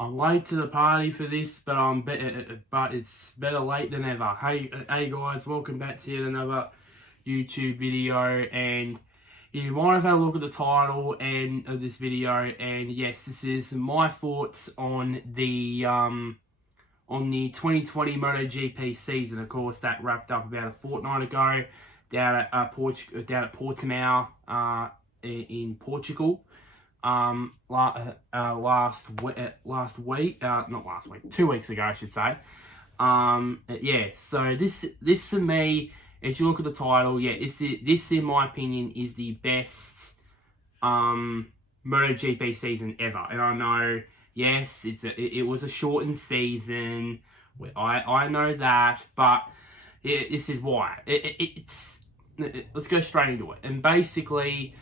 I'm late to the party for this, but but it's better late than ever. Hey guys, welcome back to yet another YouTube video, and you might have had a look at the title and of this video, and yes, this is my thoughts on the 2020 MotoGP season. Of course, that wrapped up about a fortnight ago down at Portimao in Portugal. 2 weeks ago, I should say. Yeah, so this for me, if you look at the title, yeah, this in my opinion is the best MotoGP season ever. And I know, yes, it was a shortened season. I know that, but this is why. Let's go straight into it. And basically,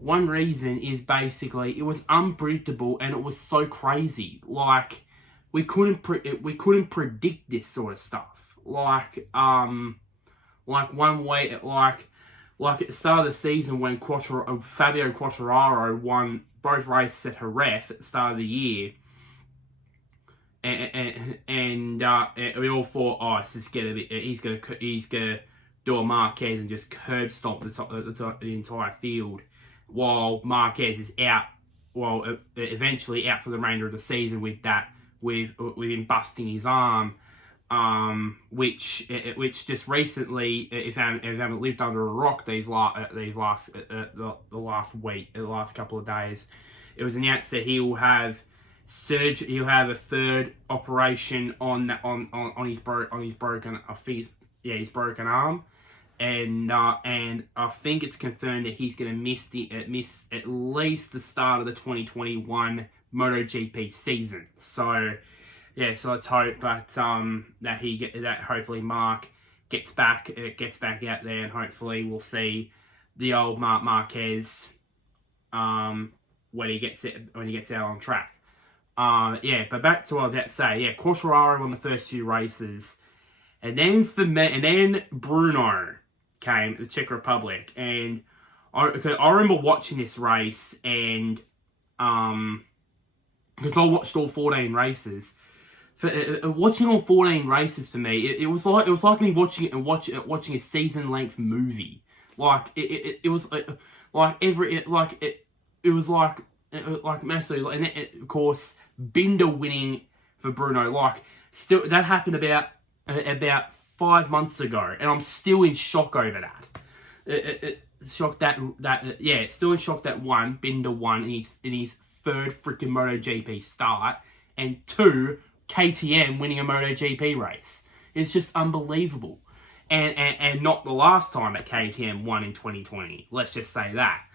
one reason is it was unpredictable and it was so crazy. Like, we couldn't predict this sort of stuff. Like one way, like at the start of the season when Fabio Quartararo won both races at Jerez at the start of the year, and we all thought, oh, this is he's gonna do a Marquez and just curb stomp the entire field, while Marquez is out. Well, eventually out for the remainder of the season with him busting his arm. Which just recently, if I haven't lived under a rock the last couple of days, it was announced that he'll have surgery. He'll have a third operation on his broken arm, and I think it's confirmed that he's going to miss at least the start of the 2021 MotoGP season. So. Yeah, so let's hope that hopefully Mark gets back out there, and hopefully we'll see the old Marquez when he gets out on track. Yeah, but back to what I was about to say. Yeah, Quartararo won the first few races, and then Bruno came, the Czech Republic, and I remember watching this race, and because I watched all 14 races. Watching all 14 races for me, it was like me watching a season length movie. Like it was massively, and of course Binder winning for Bruno. Like, still, that happened about 5 months ago, and I'm still in shock over that. Still in shock that Binder won in his third freaking MotoGP start, and 2, KTM winning a MotoGP race. It's just unbelievable. And not the last time that KTM won in 2020. Let's just say that.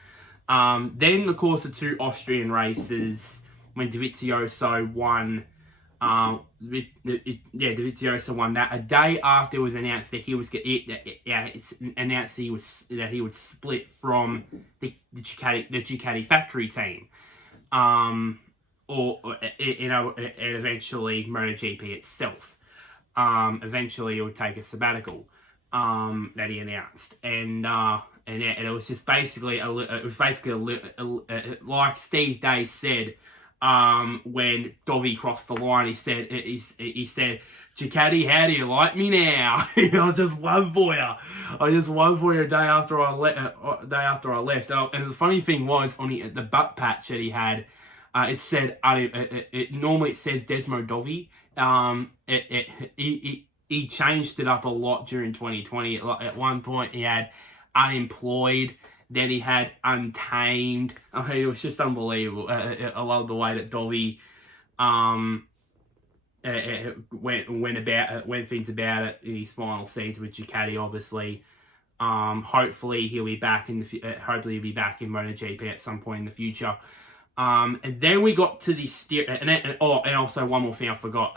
Then, of course, the 2 Austrian races when Dovizioso won. Dovizioso won that a day after it was announced that he would split from the Ducati factory team. And eventually MotoGP itself. Eventually it would take a sabbatical that he announced, and it was just basically like Steve Day said when Dovi crossed the line. He said, "Ducati, how do you like me now?" I just won for you. A day after I left. And the funny thing was, on the butt patch that he had, it said, normally it says Desmo Dovi. He changed it up a lot during 2020. At one point he had unemployed, then he had untamed. I mean, it was just unbelievable. I love the way that Dovi went things about it in his final season with Ducati, obviously. Hopefully he'll be back in MotoGP at some point in the future. And then we got to the and also one more thing I forgot.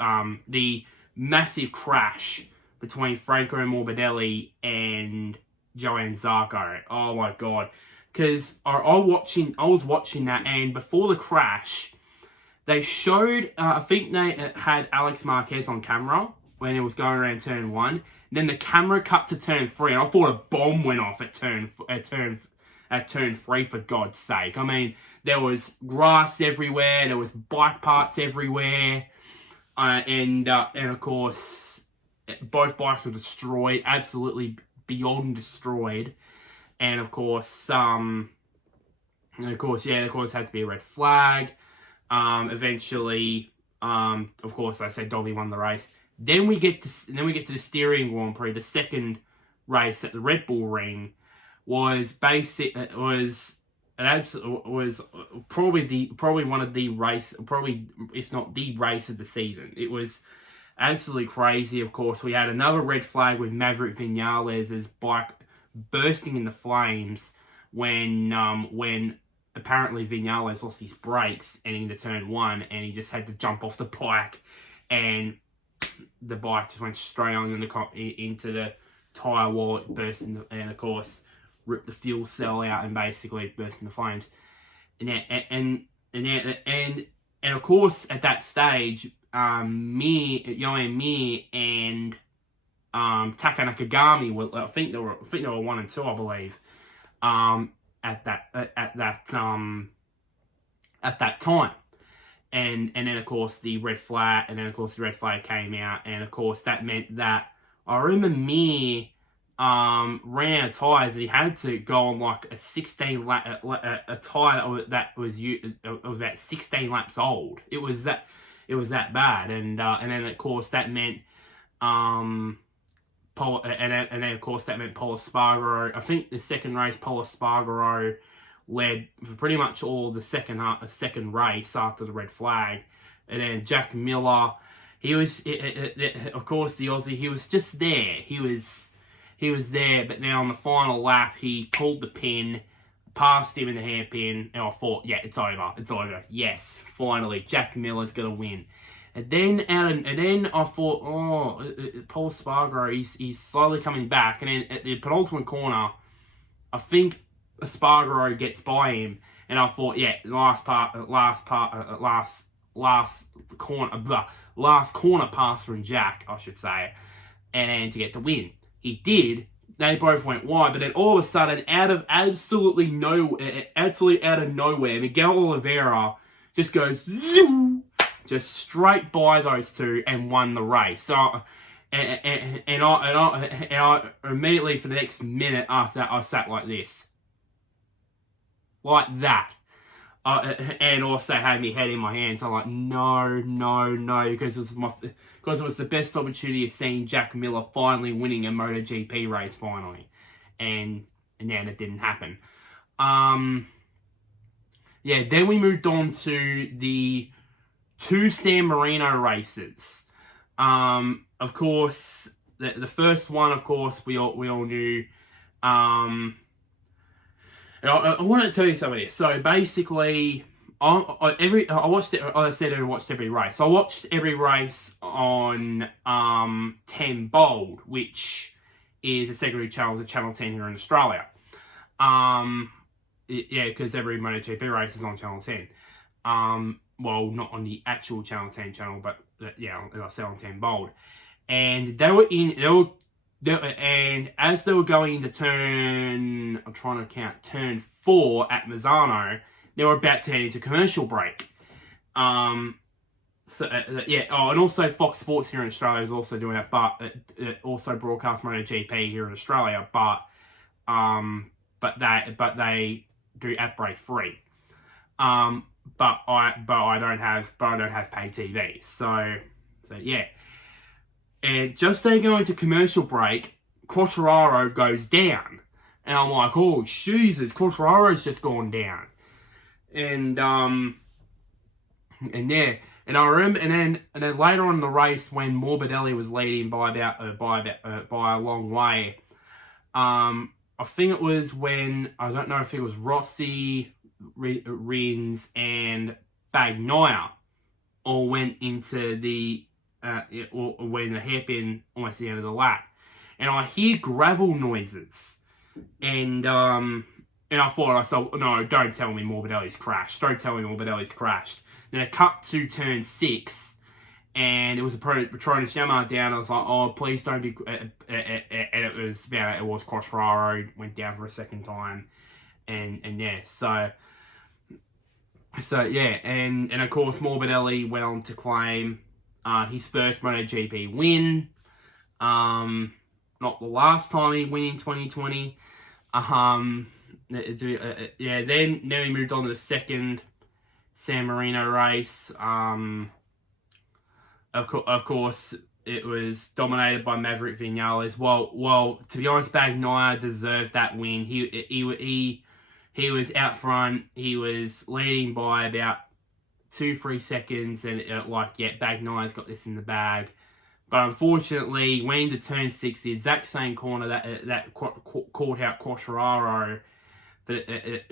The massive crash between Franco Morbidelli and Johann Zarco. Oh my god! Because I was watching that, and before the crash, they showed. I think they had Alex Marquez on camera when it was going around turn 1. Then the camera cut to turn 3, and I thought a bomb went off at turn 3. For God's sake! I mean, there was grass everywhere, there was bike parts everywhere, and of course, both bikes were destroyed, absolutely beyond destroyed, and of course, had to be a red flag. Eventually, of course, I said Dobby won the race. Then we get to the Styrian Grand Prix. The second race at the Red Bull Ring was probably one of the race, probably if not the race of the season. It was absolutely crazy. Of course, we had another red flag with Maverick Vinales' bike bursting into flames when apparently Vinales lost his brakes and into turn 1, and he just had to jump off the bike, and the bike just went straight on into the tyre wall. It burst and of course ripped the fuel cell out and basically burst into flames. And of course at that stage, Mir and Taka Nakagami were, I think they were 1 and 2, I believe. At that time, and then of course the red flag came out, and of course that meant that I remember Mir ran out of tyres, and he had to go on like a 16 lap a tyre that was about 16 laps old. It was that bad, and then of course that meant Pol Espargaro. I think the second race, Pol Espargaro led for pretty much all the second race after the red flag. And then Jack Miller, he was, of course, the Aussie, he was just there. He was there, but then on the final lap, he pulled the pin, passed him in the hairpin, and I thought, yeah, it's over. Yes, finally, Jack Miller's going to win. And then I thought, Pol Espargaro, he's slowly coming back. And then at the penultimate corner, I think Espargaro gets by him, and I thought, yeah, last corner pass from Jack, I should say, and to get the win. He did. They both went wide, but then all of a sudden, out of nowhere, Miguel Oliveira just goes zoom, just straight by those two and won the race. So, and I immediately for the next minute after that, I sat like this, like that, and also had my head in my hands. I'm like, no, because it was the best opportunity of seeing Jack Miller finally winning a MotoGP race finally, and then it didn't happen. Then we moved on to the 2 San Marino races. Of course, the first one, of course, we all knew. And I want to tell you some of this. So basically, I watched every race. I watched every race on 10 Bold, which is a secondary channel to Channel 10 here in Australia. Because every MotoGP race is on Channel 10. Well, not on the actual Channel 10 channel, but as I said, on 10 Bold. And and as they were going into turn 4 at Mazzano, they were about to head into commercial break. And also Fox Sports here in Australia is also doing it, but also broadcast MotoGP here in Australia, but they do at break free. But I don't have pay TV, so yeah. And just they go into commercial break, Quartararo goes down, and I'm like, oh Jesus, Quartararo's just gone down, and I remember, and then later on in the race when Morbidelli was leading by a long way, I think it was when, I don't know if it was Rossi, Rins and Bagnaia all went into the when the hairpin almost the end of the lap, and I hear gravel noises, and I thought, no, don't tell me Morbidelli's crashed. Then I cut to turn 6, and it was a Petronas Yamaha down. I was like, oh, please don't be, and it was Quartararo went down for a second time, and yeah, so So yeah, and of course Morbidelli went on to claim his first MotoGP win. Not the last time he win in 2020. Then we moved on to the second San Marino race. Of course, it was dominated by Maverick Vinales. Well, to be honest, Bagnaia deserved that win. He was out front. He was leading by about 2-3 seconds, and Bagnaia's got this in the bag. But unfortunately, went into turn 6, the exact same corner that caught out Quartararo.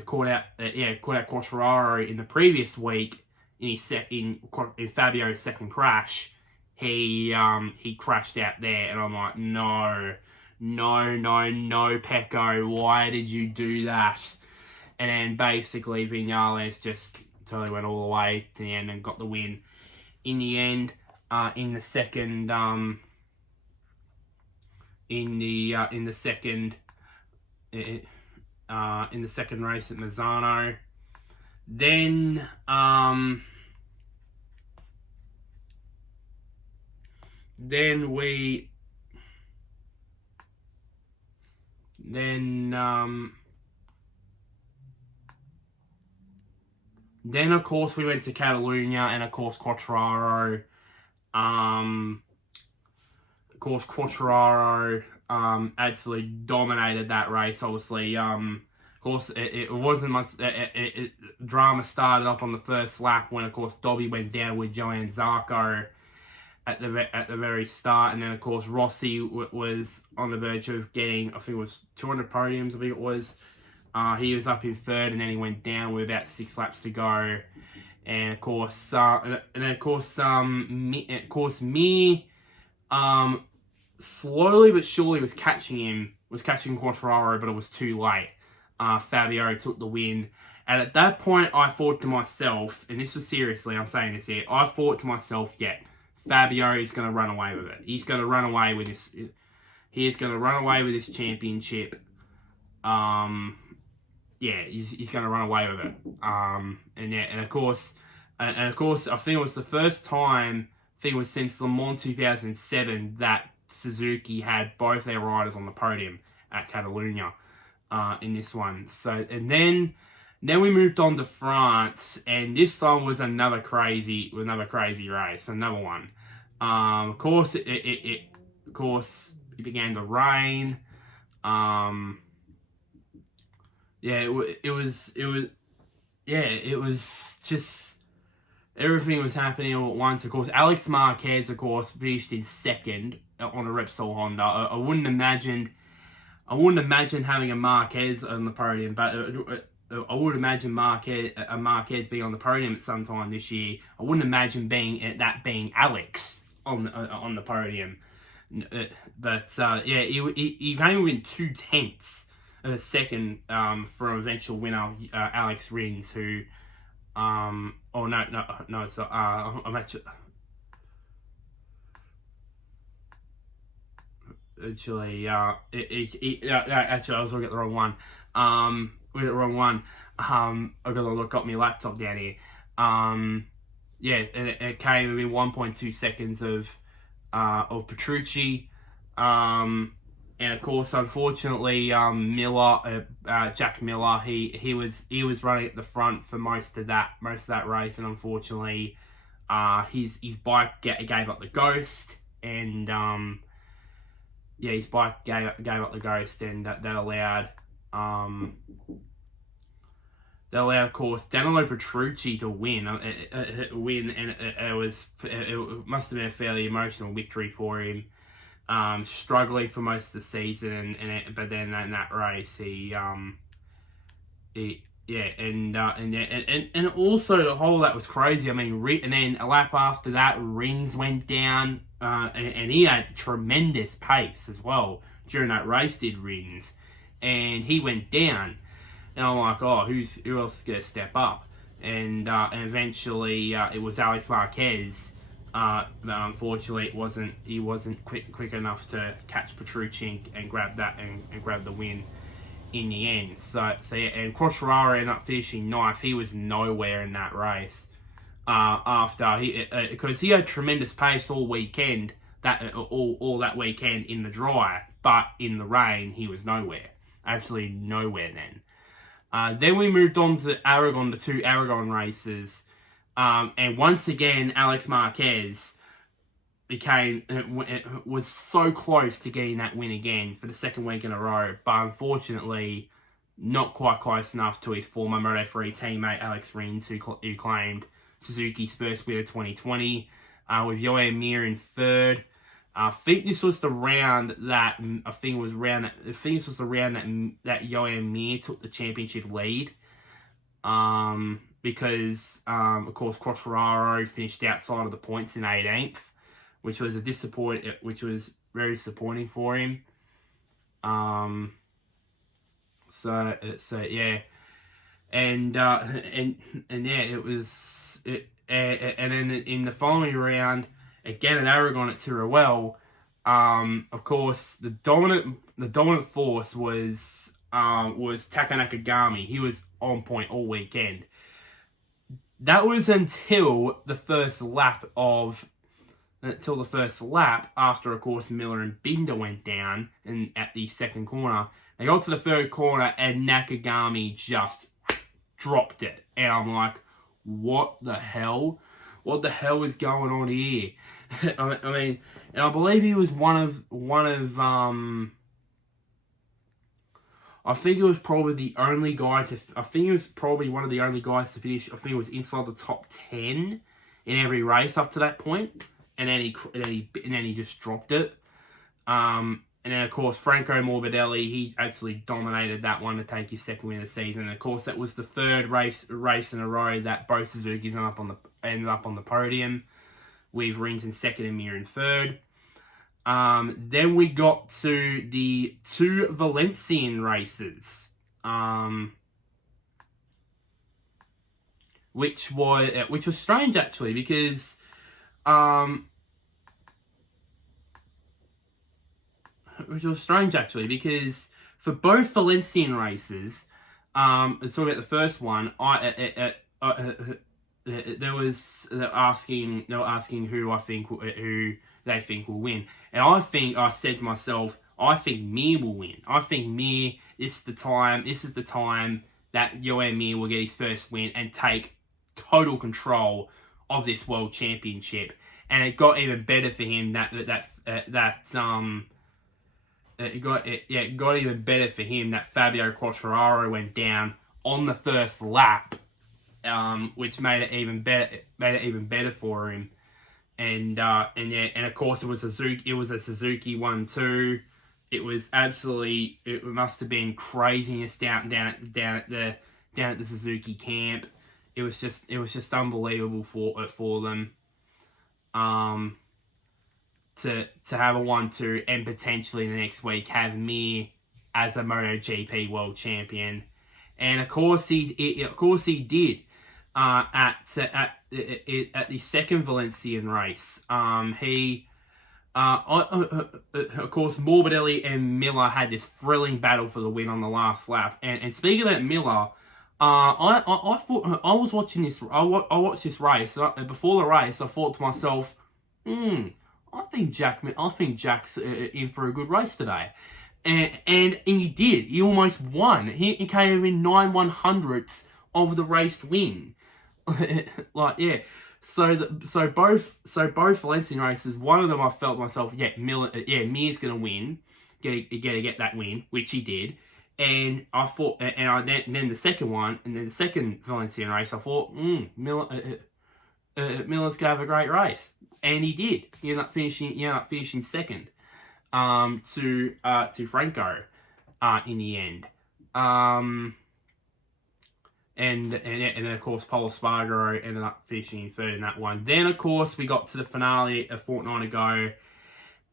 Caught out Quartararo in the previous week in Fabio's second crash. He crashed out there, and I'm like, no, Pecco, why did you do that? And then basically Vinales just totally went all the way to the end and got the win in the end. In the second race at Mazzano. Then of course we went to Catalunya, and of course Quartararo absolutely dominated that race. Obviously, of course, it wasn't much. Drama started up on the first lap when, of course, Dobby went down with Johann Zarco at the very start, and then of course Rossi was on the verge of getting, I think it was 200 podiums. I think it was. He was up in third, and then he went down with about 6 laps to go. And of course, Mir, slowly but surely was catching Quartararo, but it was too late. Fabio took the win, and at that point, I thought to myself, and this was seriously, I'm saying this here, I thought to myself, yeah, Fabio is going to run away with it. He's going to run away with this. He is going to run away with this championship. He's going to run away with it. And of course, I think it was the first time, since Le Mans 2007 that Suzuki had both their riders on the podium at Catalunya in this one. So, and then we moved on to France, and this time was another crazy race, another one. Of course, it began to rain. It was just everything was happening all at once. Of course, Alex Marquez, finished in second on a Repsol Honda. I wouldn't imagine having a Marquez on the podium, but I would imagine Marquez being on the podium at some time this year. I wouldn't imagine being Alex on the podium. But he came within 0.2 of a second from eventual winner Alex Rins, who I'm actually. Actually, I was looking at the wrong one. I got my laptop down here. It came within 1.2 seconds of Petrucci. And of course, unfortunately, Jack Miller, he was running at the front for most of that race, and unfortunately, his bike gave up the ghost, and his bike gave up the ghost, and that allowed of course Danilo Petrucci to win, and it must have been a fairly emotional victory for him. Struggling for most of the season, but then in that race, and also the whole that was crazy. I mean, and then a lap after that, Rins went down, and he had tremendous pace as well during that race. Did Rins, and he went down, and I'm like, oh, who else is gonna step up? And eventually, it was Alex Marquez. But unfortunately, he wasn't quick enough to catch Petrucci and grab that and grab the win in the end. So yeah, and Quartararo ended up finishing 9th. He was nowhere in that race after because he had tremendous pace all weekend, all that weekend in the dry, but in the rain he was nowhere, absolutely nowhere. Then we moved on to Aragon, the 2 Aragon races, and once again Alex Marquez was so close to getting that win again for the 2nd week in a row, but unfortunately not quite close enough to his former Moto3 teammate Alex Rins, who claimed Suzuki's first win of 2020, with Johan Mir in 3rd. I think this was the round that that Johan Mir took the championship lead. Because of course Quartararo finished outside of the points in 18th, which was very disappointing for him. So yeah, and yeah, and then in the following round, again at Aragon at Teruel, of course the dominant force was Taka Nakagami. He was on point all weekend. That was until the first lap, after, of course, Miller and Binder went down at the 2nd corner. They got to the 3rd corner and Nakagami just dropped it. And I'm like, what the hell? What the hell is going on here? I mean, and I believe he was I think he was probably the only guy to... I think he was probably one of the only guys to finish... I think it was inside the top 10 in every race up to that point. And then he just dropped it. And then, of course, Franco Morbidelli, he absolutely dominated that one to take his 2nd win of the season. And, of course, that was the 3rd race in a row that both Suzuki's ended up on the podium, with Rins in 2nd and Mir in 3rd. Then we got to the 2 Valencian races, which was strange actually, because for both Valencian races, let's talk about the first one. They were asking who they think will win, and I said to myself, I think Mir will win. I think Mir, this is the time that Johan Mir will get his first win and take total control of this world championship. And it got even better for him it got even better for him that Fabio Quartararo went down on the first lap, which made it even better for him. And of course it was a Suzuki 1-2. It was absolutely, it must have been craziness down at the Suzuki camp. It was just unbelievable for them. To have a 1-2 and potentially the next week have Mir as a MotoGP world champion, and of course he did. At the second Valencian race, of course Morbidelli and Miller had this thrilling battle for the win on the last lap. And speaking of Miller, I thought I was watching this. I watched this race. Before the race, I thought to myself, I think Jack's in for a good race today, and he did. He almost won. He came in 9/100ths of the race win. So both Valencian races, one of them I felt myself, Mir's gonna win, get that win, which he did. And I thought, then the second one, and then the second Valencian race, I thought, Miller's gonna have a great race, and he did. He ended up finishing second, to Franco, in the end. And then of course Paul Espargaro ended up finishing in third in that one. Then of course we got to the finale a fortnight ago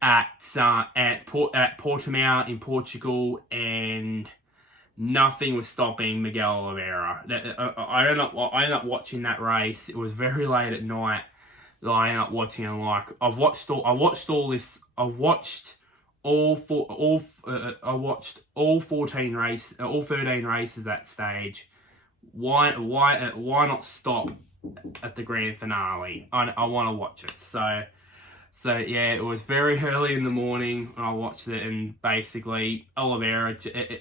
at Portimao in Portugal, and nothing was stopping Miguel Oliveira. I ended up watching that race. It was very late at night. I ended up watching it. I watched I watched all 13 races that stage. Why not stop at the grand finale? I want to watch it. So yeah, it was very early in the morning when I watched it, and basically Oliveira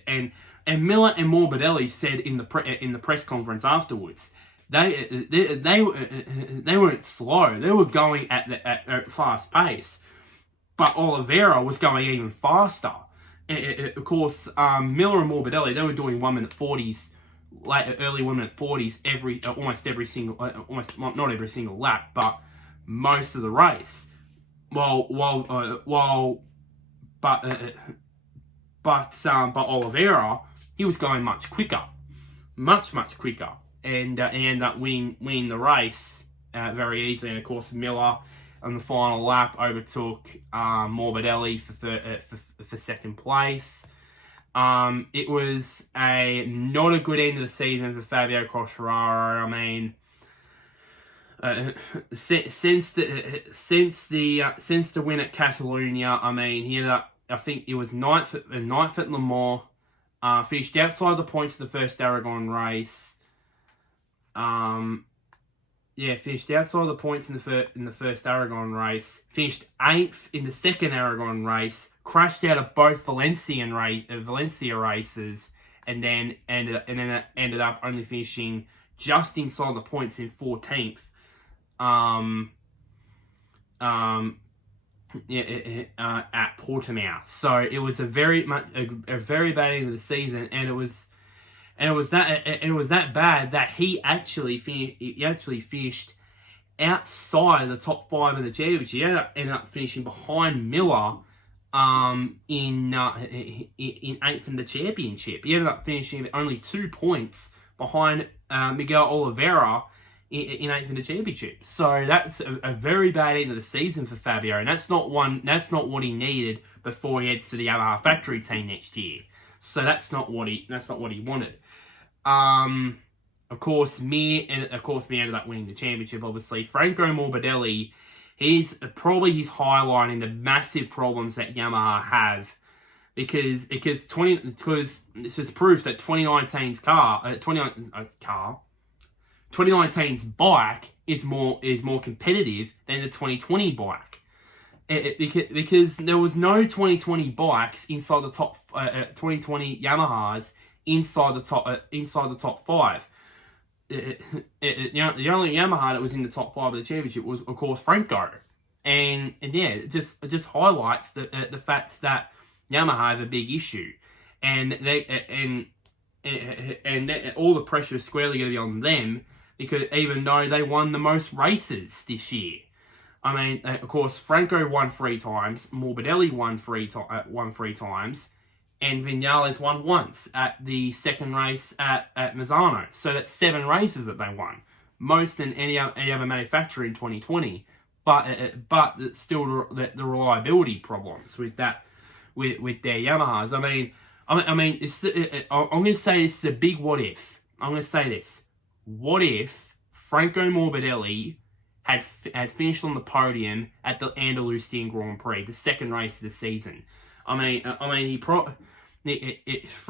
and Miller and Morbidelli said in the press conference afterwards, they weren't slow. They were going at fast pace, but Oliveira was going even faster. Of course, Miller and Morbidelli, they were doing 1 minute 40s, early 1 minute 40s almost not every single lap, but most of the race. But Oliveira, he was going much quicker, much quicker, and he ended up winning the race very easily. And of course, Miller on the final lap overtook Morbidelli for second place. It was not a good end of the season for Fabio Quartararo. I mean, since the win at Catalonia, I mean, he ended up, I think it was ninth at Le Mans. Finished outside the points of the first Aragon race. Finished outside the points in the first Aragon race. Finished 8th in the second Aragon race. Crashed out of both Valencia races, and then ended up only finishing just inside the points in 14th. At Portimao. So it was a very bad end of the season, and it was that bad that he actually finished outside of the top 5 of the championship. He ended up finishing behind Miller in 8th in the championship. He ended up finishing only 2 points behind Miguel Oliveira in 8th in the championship. So that's a very bad end of the season for Fabio, and that's not what he needed before he heads to the Yamaha factory team next year. So that's not what he wanted. Of course, me ended up winning the championship. Obviously, Franco Morbidelli, he's probably his highlight in the massive problems that Yamaha have, because this is proof that 2019's 2019's bike is more competitive than the 2020 bike. Because there was no 2020 bikes inside the top 2020 Yamahas inside the top 5. The only Yamaha that was in the top 5 of the championship was, of course, Franco, and yeah, it just highlights the fact that Yamaha have a big issue, and all the pressure is squarely going to be on them, because even though they won the most races this year. I mean, of course, Franco won 3 times, Morbidelli won 3 times, and Vinales won once at the second race at Misano. So that's 7 races that they won, most than any other manufacturer in 2020. But it's still the reliability problems with their Yamahas. I'm going to say this is a big what if. I'm going to say this. What if Franco Morbidelli had finished on the podium at the Andalusian Grand Prix, the second race of the season? For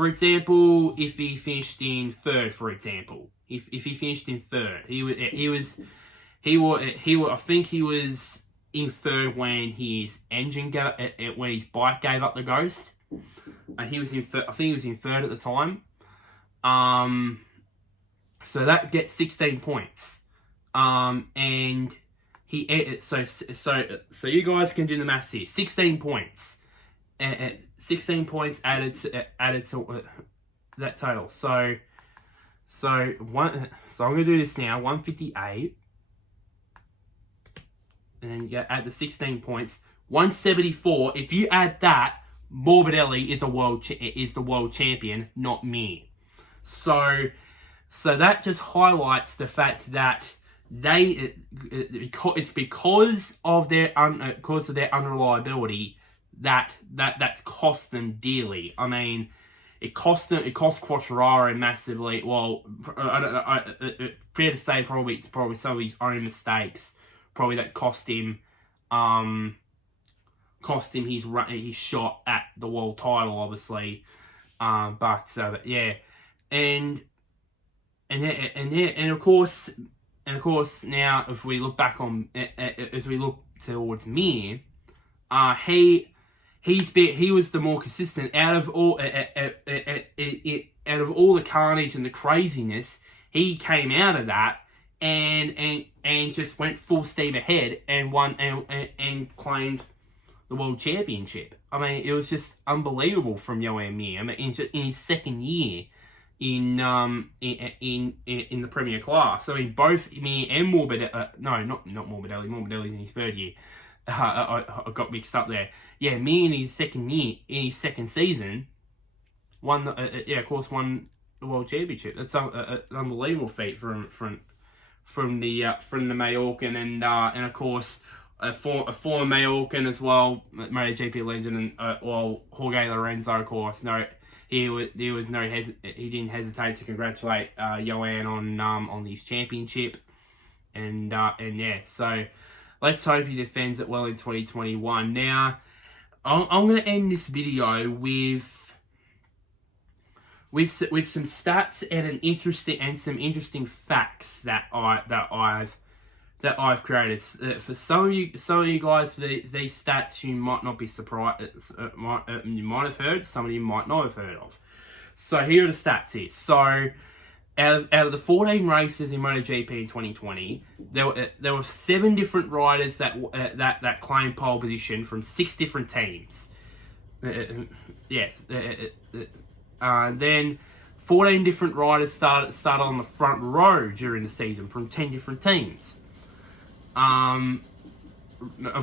example, if he finished in third, for example, if he finished in third, I think he was in third when his when his bike gave up the ghost. He was in third. I think he was in third at the time. So that gets 16 points. And he so you guys can do the maths here. 16 points. 16 points added to that total. So I'm gonna do this now. 158, and then you add the 16 points. 174. If you add that, Morbidelli is the world champion, not me. So that just highlights the fact that it's because of their unreliability that's cost them dearly. I mean, it cost Quartararo massively. Well, fair to say, probably some of his own mistakes, probably that cost him cost him his shot at the world title, obviously. But yeah, and of course, now if we look back on, as we look towards Mir, he was the more consistent out of all the carnage and the craziness. He came out of that and just went full steam ahead and won and claimed the world championship. I mean, it was just unbelievable from Joan Mir. I mean, in his second year in the Premier class. I mean, both Mir and Morbidelli. No, not Morbidelli. Morbidelli's in his third year. I got mixed up there. Yeah, Mir in his second year, in his second season, won the world championship. That's an unbelievable feat from the Mallorcan and of course a former Mallorcan as well, MotoGP legend, and Jorge Lorenzo, of course. He didn't hesitate to congratulate Joan on his championship, and yeah, so let's hope he defends it well in 2021. Now, I'm going to end this video with some stats and some interesting facts that I've created. For some of you guys, these stats you might not be surprised. You might have heard. Some of you might not have heard of. So here are the stats here. So out of the 14 races in MotoGP in 2020, there were 7 different riders that claimed pole position from 6 different teams. Then 14 different riders started on the front row during the season from 10 different teams. Of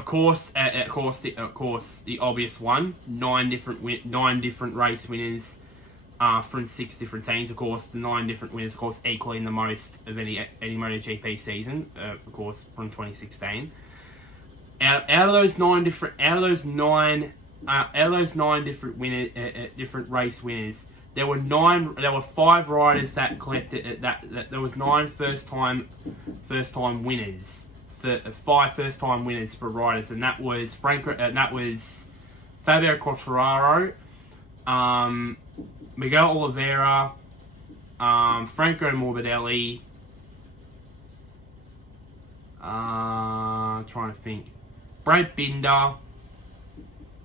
course, the obvious one: 9 different race winners from 6 different teams. Of course, the 9 different winners, of course, equaling the most of any MotoGP season. Of course, from 2016. Out of those 9 different different race winners, there were 5 riders that collected there was 9 first time winners. 5 first-time winners for riders, and that was Fabio Quartararo, Miguel Oliveira, Franco Morbidelli. Trying to think, Brad Binder,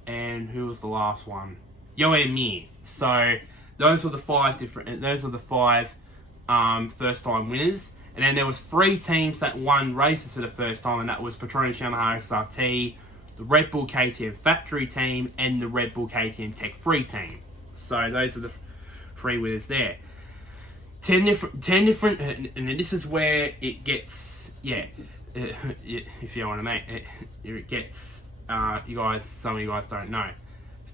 and who was the last one? Joan Mir. So those were the 5 first-time winners. And then there was 3 teams that won races for the first time, and that was Petronas Yamaha SRT, the Red Bull KTM Factory team, and the Red Bull KTM Tech Free team. So those are the 3 winners there. 10 different, and this is where it gets, if you want to make it, it gets, some of you guys don't know.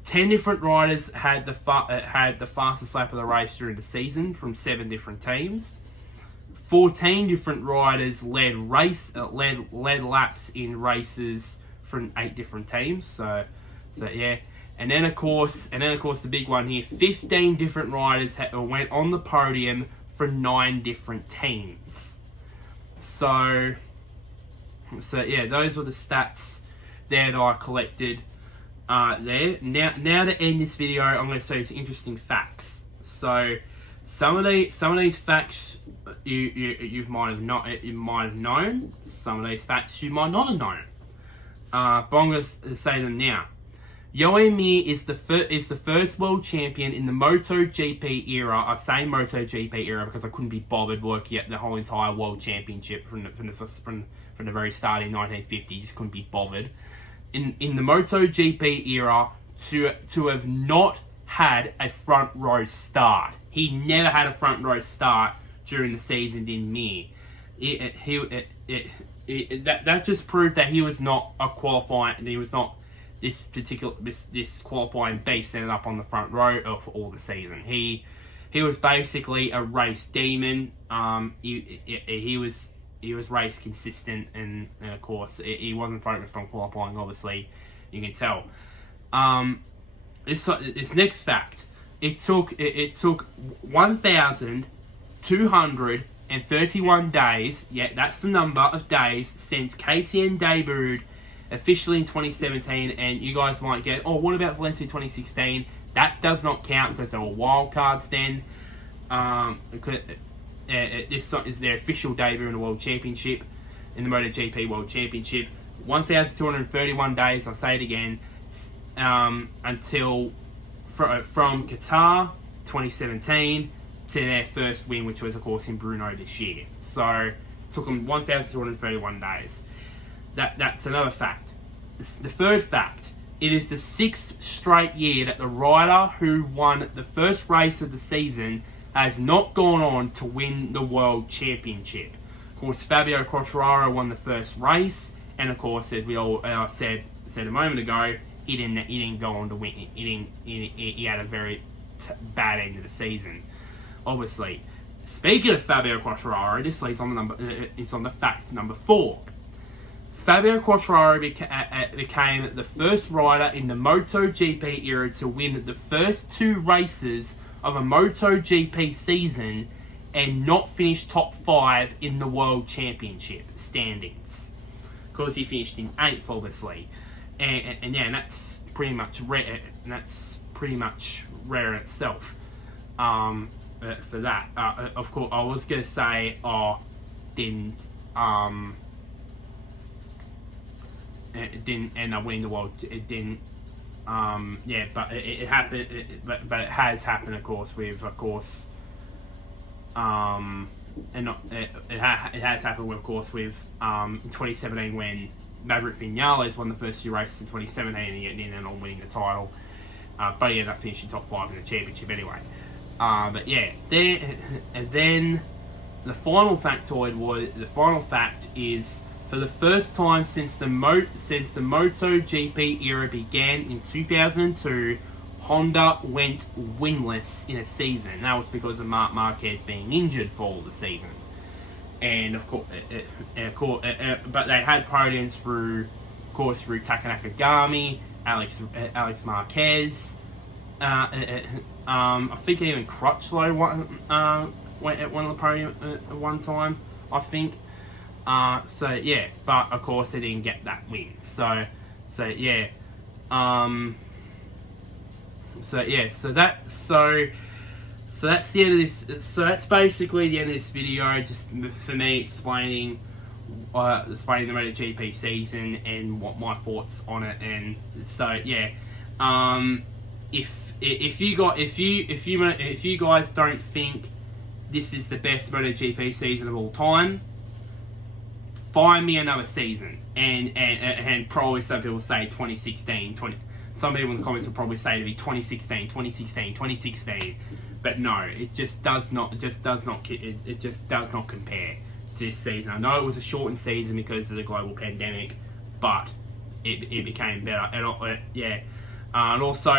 10 different riders had the fastest lap of the race during the season from 7 different teams. 14 different riders led laps in races from 8 different teams. So yeah, and then of course the big one here: 15 different riders went on the podium for 9 different teams. So yeah, those were the stats there that I collected there. Now to end this video, I'm going to show you some interesting facts. So some of these facts you might have known. Some of these facts you might not have known. But I'm going to say them now. Joan Mir is the first world champion in the MotoGP era. I say MotoGP era because I couldn't be bothered working at the whole entire world championship from the very start in 1950. Just couldn't be bothered. In the MotoGP era to have not had a front row start. He never had a front row start during the season in Mir. That just proved that he was not a qualifying. He was not this qualifying beast ended up on the front row for all the season. He was basically a race demon. He was race consistent, and of course he wasn't focused on qualifying. Obviously, you can tell. This next fact. It took 1,231 days. Yeah, that's the number of days since KTM debuted officially in 2017, and you guys might get, oh, what about Valencia 2016? That does not count because there were wild cards then. This is their official debut in the World Championship, in the MotoGP World Championship. 1,231 days, I'll say it again, until from Qatar 2017 to their first win, which was, of course, in Brno this year. So, it took them 1,231 days. That's another fact. The third fact, it is the 6th straight year that the rider who won the first race of the season has not gone on to win the World Championship. Of course, Fabio Quartararo won the first race, and of course, as we all said a moment ago, he didn't go on to win. He had a very bad end of the season, obviously. Speaking of Fabio Quartararo, this leads on it's on the fact number 4. Fabio Quartararo became the first rider in the MotoGP era to win the first 2 races of a MotoGP season and not finish top 5 in the World Championship standings. Because he finished in 8th, obviously. And yeah, that's pretty much rare. That's pretty much rare in itself. For that, of course, I was gonna say, it didn't end up winning the world. It didn't. Yeah, but it happened. But it has happened, of course, with, of course. And not, it has happened, of course, with in 2017 when Maverick Vinales won the first 2 races in 2017 and he ended up winning the title. But he ended up finishing top 5 in the championship anyway. But yeah, then the final fact is, for the first time since the MotoGP era began in 2002, Honda went winless in a season. That was because of Marc Marquez being injured for all the season. And of course, but they had podiums through Taka Nakagami, Alex Marquez. I think even Crutchlow went at one of the podium at one time, I think. So yeah, but of course they didn't get that win. So yeah. So that's the end of this. So that's basically the end of this video. Just for me explaining the MotoGP season and what my thoughts on it. And so yeah, if you guys don't think this is the best MotoGP season of all time, find me another season. And probably some people say 2016. Some people in the comments will probably say to me 2016. But no, it just does not compare to this season. I know it was a shortened season because of the global pandemic, but it became better. And yeah, and also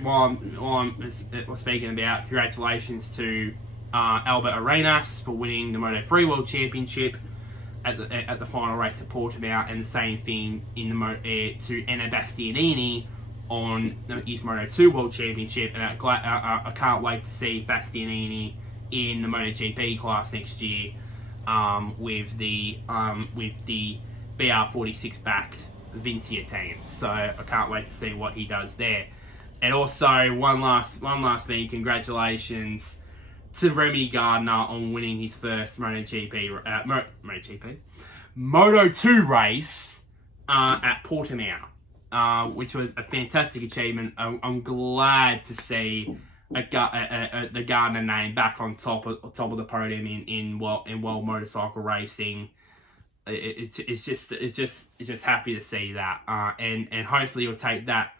while I'm speaking about, congratulations to Albert Arenas for winning the Moto3 World Championship at the final race at Portimao, and the same thing in to Enea Bastianini on his Moto2 World Championship. And I can't wait to see Bastianini in the MotoGP class next year with the VR46 backed Vintia team. So I can't wait to see what he does there. And also one last thing, congratulations to Remy Gardner on winning his first Moto2 race at Portimao, which was a fantastic achievement. I'm glad to see the Gardner name back on top of the podium in world motorcycle racing. It's just happy to see that, and hopefully you'll take that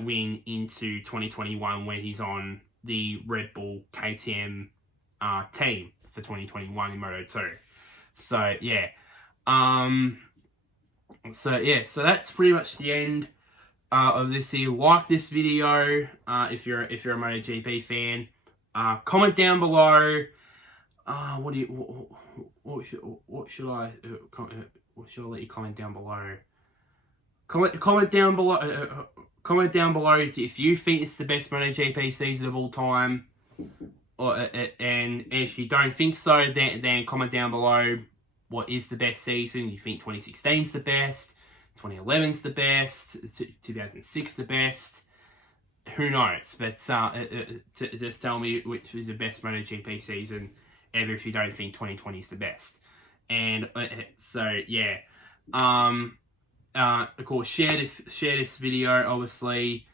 win into 2021 when he's on the Red Bull KTM team for 2021 in Moto2. So yeah, so that's pretty much the end of this here. Like this video if you're a MotoGP fan. Comment down below. What should I let you comment down below? Comment down below. Comment down below if you think it's the best MotoGP season of all time, and if you don't think so, then comment down below what is the best season. You think 2016's the best, 2011's the best, 2006 the best. Who knows? But just tell me which is the best MotoGP season ever if you don't think 2020 is the best. And so yeah, of course share this video obviously.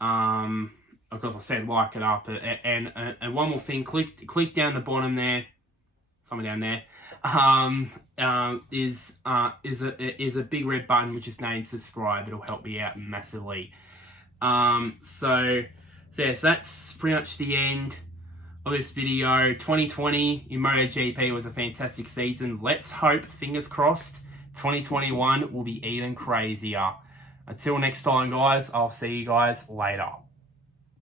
Of course I said like it up, and one more thing, click down the bottom there, somewhere down there, is a big red button which is named subscribe. It'll help me out massively. So that's pretty much the end of this video. 2020 in MotoGP was a fantastic season. Let's hope, fingers crossed, 2021 will be even crazier. Until next time, guys, I'll see you guys later.